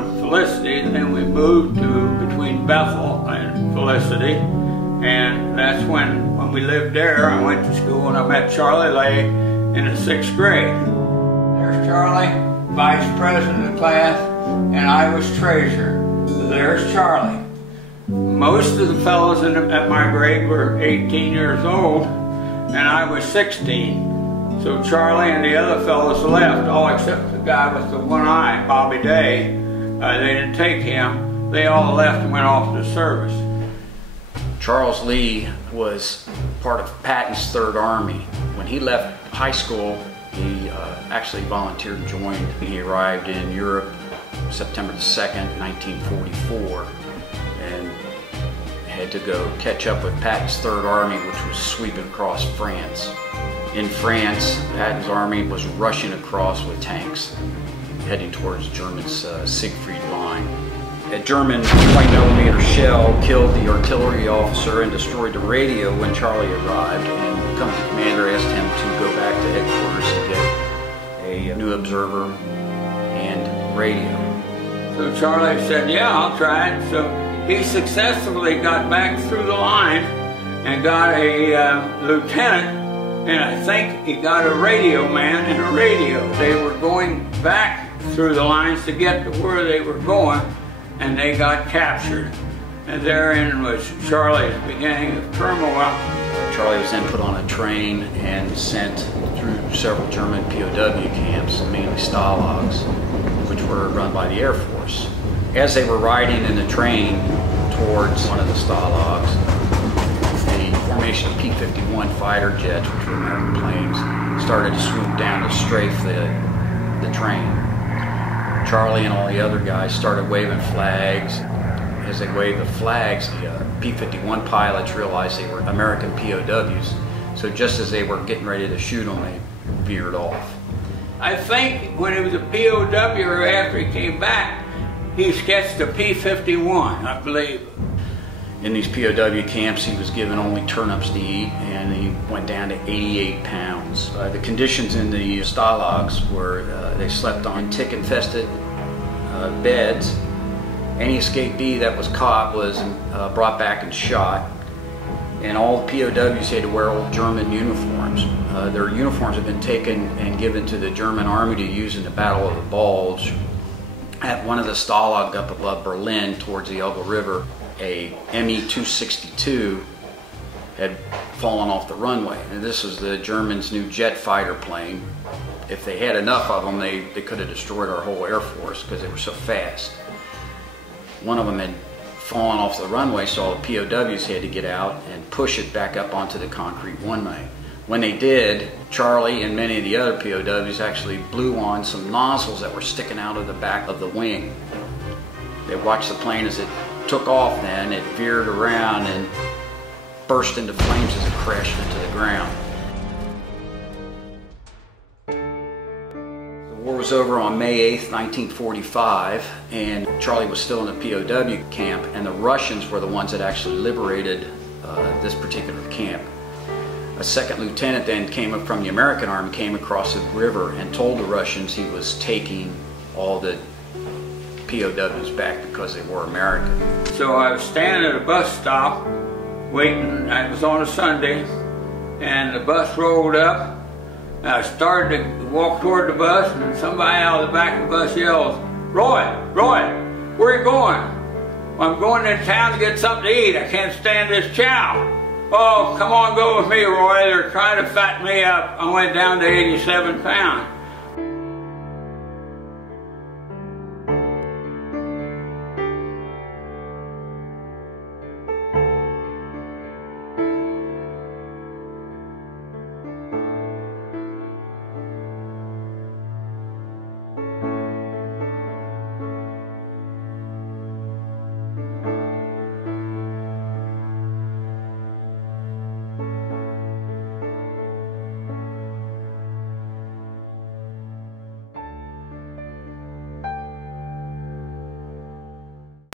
and Felicity, and then we moved to between Bethel and Felicity, and that's when we lived there. I went to school and I met Charlie Lea in the 6th grade. There's Charlie, vice president of the class, and I was treasurer. There's Charlie. Most of the fellows at my grade were 18 years old, and I was 16. So Charlie and the other fellows left, all except the guy with the one eye, Bobby Day. They didn't take him. They all left and went off to service. Charles Lee was part of Patton's 3rd Army. When he left high school, he actually volunteered and joined. He arrived in Europe September the 2nd, 1944, and had to go catch up with Patton's 3rd Army, which was sweeping across France. In France, Patton's army was rushing across with tanks, heading towards Germany's Siegfried Line. A German 20mm shell killed the artillery officer and destroyed the radio when Charlie arrived, and the company commander asked him to go back to headquarters and get a new observer and radio. So Charlie said, yeah, I'll try it. So he successfully got back through the line and got a lieutenant, and I think he got a radio man and a radio. They were going back through the lines to get to where they were going, and they got captured. And therein was Charlie's beginning of turmoil. Charlie was then put on a train and sent through several German POW camps, mainly Stalags, which were run by the Air Force. As they were riding in the train towards one of the Stalags, the formation of P-51 fighter jets, which were American planes, started to swoop down to strafe the train. Charlie and all the other guys started waving flags. As they waved the flags, the P-51 pilots realized they were American POWs. So just as they were getting ready to shoot them, they veered off. I think when he was a POW or after he came back, he sketched a P-51, I believe. In these POW camps, he was given only turnips to eat, and he went down to 88 pounds. The conditions in the Stalags were they slept on tick-infested beds. Any escapee that was caught was brought back and shot. And all POWs had to wear old German uniforms. Their uniforms had been taken and given to the German army to use in the Battle of the Bulge. At one of the Stalag up above Berlin towards the Elbe River, a Me-262 had fallen off the runway. And this was the Germans' new jet fighter plane. If they had enough of them, they could have destroyed our whole Air Force because they were so fast. One of them had fallen off the runway, so all the POWs had to get out and push it back up onto the concrete runway. When they did, Charlie and many of the other POWs actually blew on some nozzles that were sticking out of the back of the wing. They watched the plane as it took off then. It veered around and burst into flames as it crashed into the ground. The war was over on May 8th, 1945, and Charlie was still in the POW camp, and the Russians were the ones that actually liberated this particular camp. A second lieutenant then came up from the American Army, came across the river and told the Russians he was taking all the POWs back because they were American. So I was standing at a bus stop waiting. It was on a Sunday, and the bus rolled up. And I started to walk toward the bus, and somebody out of the back of the bus yells, Roy, where are you going? Well, I'm going to town to get something to eat. I can't stand this chow. Oh, come on, go with me, Roy. They're trying to fatten me up. I went down to 87 pounds.